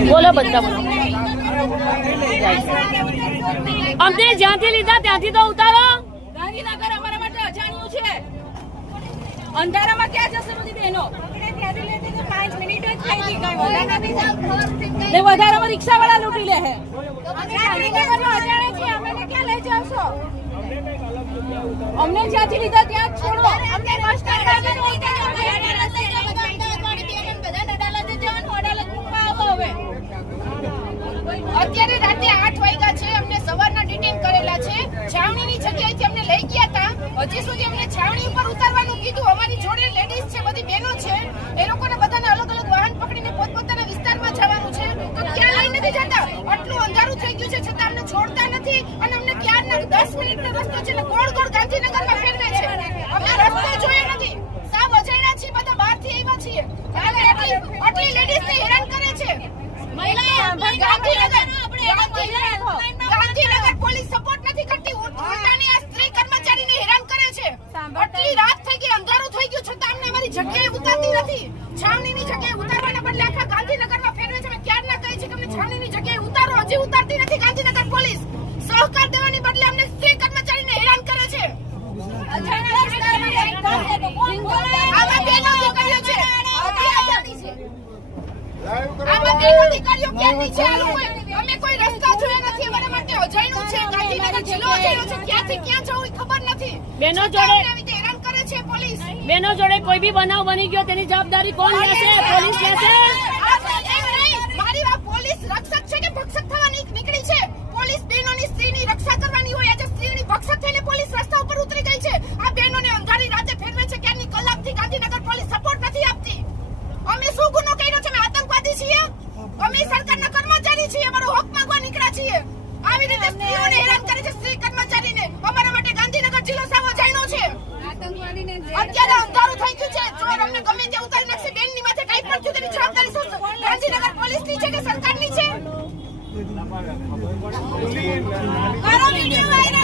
બોલો બધા બોલો. અમને જ્યાંથી લીધા ત્યાંથી તો ઉતારો. ગાંધીનગર અમારા માટે અજાણ્યું છે. અંધારામાં ક્યાં જશે બધી બહેનો? 5 મિનિટ જ થઈ ગઈ. વધારામાં રિક્ષા વાળા લૂંટી લે છે. ગાંધીનગરમાં અજાણે છે, અમે ક્યાં લઈ જાવશો? અમને જ્યાંથી લીધા ત્યાં જ છોડો. અમને બસ સ્ટેન્ડ અત્યારે રાતે 8 વાગ્યા છે. અમને સવારના ડિટેન કરેલા છે. છાવણીની જગ્યાએથી અમને લઈ ગયા હતા. હજી સુધી અમને છાવણી ઉપર ઉતારવાનું કીધું. અમારી જોડે લેડીઝ છે, બધી બહેનો છે. એ લોકોને બધાને અલગ અલગ વાહન પકડીને પોતપોતાના વિસ્તારમાં જવાનું છે. તો ક્યાં લઈ નથી જતા? આટલું અંધારું થઈ ગયું છે છતાં અમને છોડતા નથી. અને અમને ક્યારના 10 મિનિટનો રસ્તો છે ને ગોળ ગોળ ગાંધીનગરમાં ફેરવે છે. અમે રસ્તો જોયો નથી. સાવ અજાણ્યા છીએ, બધા બહારથી આવ્યા છીએ. આટલી લેડીઝને હેરાન કરે છે. ગાંધીનગર પોલીસ સપોર્ટ નથી કરતી. ઉલટાની આ સ્ત્રી કર્મચારીને હેરાન કરે છે. આટલી રાત થઈ ગઈ, અંધારું થઈ ગયું છતાં અમને અમારી જગ્યાએ ઉતારતી નથી. છાવણીની જગ્યાએ ઉતારવાના બદલે આખા ગાંધીનગરમાં ફેરવે છે. ક્યારના કહે છે કે અમને છાવણીની જગ્યાએ ઉતારો, હજી ઉતારતી નથી ગાંધીનગર પોલીસ. સહકાર દેવાની બદલે અમને સ્ત્રી કર્મચારીને હેરાન કરે છે. આમાં બેનો દીકરીઓ છે. આમાં બેનો દીકરીઓ ક્યાંની છે? આ લોકો અમે કોઈ રસ્તા જોયા નથી. અમારા માટે અજાણ્યું છે. ગાંધીનગર જિલ્લો અજાણ્યો છે. ક્યાંથી ક્યાં જવું ખબર નથી. બેનો જોડે હેરાન કરે છે પોલીસ. બેનો જોડે કોઈ બી બનાવ બની ગયો તેની જવાબદારી કોણ લેશે? પોલીસ લેશે? મારી વાત પોલીસ રક્ષક છે કે ભક્ષક થવાની નીકળી છે? પોલીસ બહેનોની સ્ત્રીની રક્ષા કરવાની હોય. આજે સ્ત્રીની ભક્ષક થઈને પોલીસ રસ્તા ઉપર ઉતરી ગઈ છે. આ બહેનોને અંધારી રાતે ફેરવે છે. ક્યાંની કલાકથી ગાંધીનગર પોલીસ સપોર્ટ નથી આપતી. અમે શું ગુનો કર્યો છે? અમે આતંકવાદી છીએ? અમે સરકારના કર્મચારી છીએ. અમારો હક માંગવા નીકળ્યા છીએ. આવી રીતે સ્ત્રીઓને હેરાન કરે છે, સ્ત્રી કર્મચારીને. અમારા માટે ગાંધીનગર જિલ્લો સાવ અજાણ્યો છે. અત્યારે અંધારું થઈ ગયું છે. જો અમને ગમે ત્યાં ઉતારી નાખશે, બેનની માથે કઈ પણ થયું તેની જવાબદારી ગાંધીનગર પોલીસની છે કે સરકારની છે? કરો વિડિયો વાયરલ.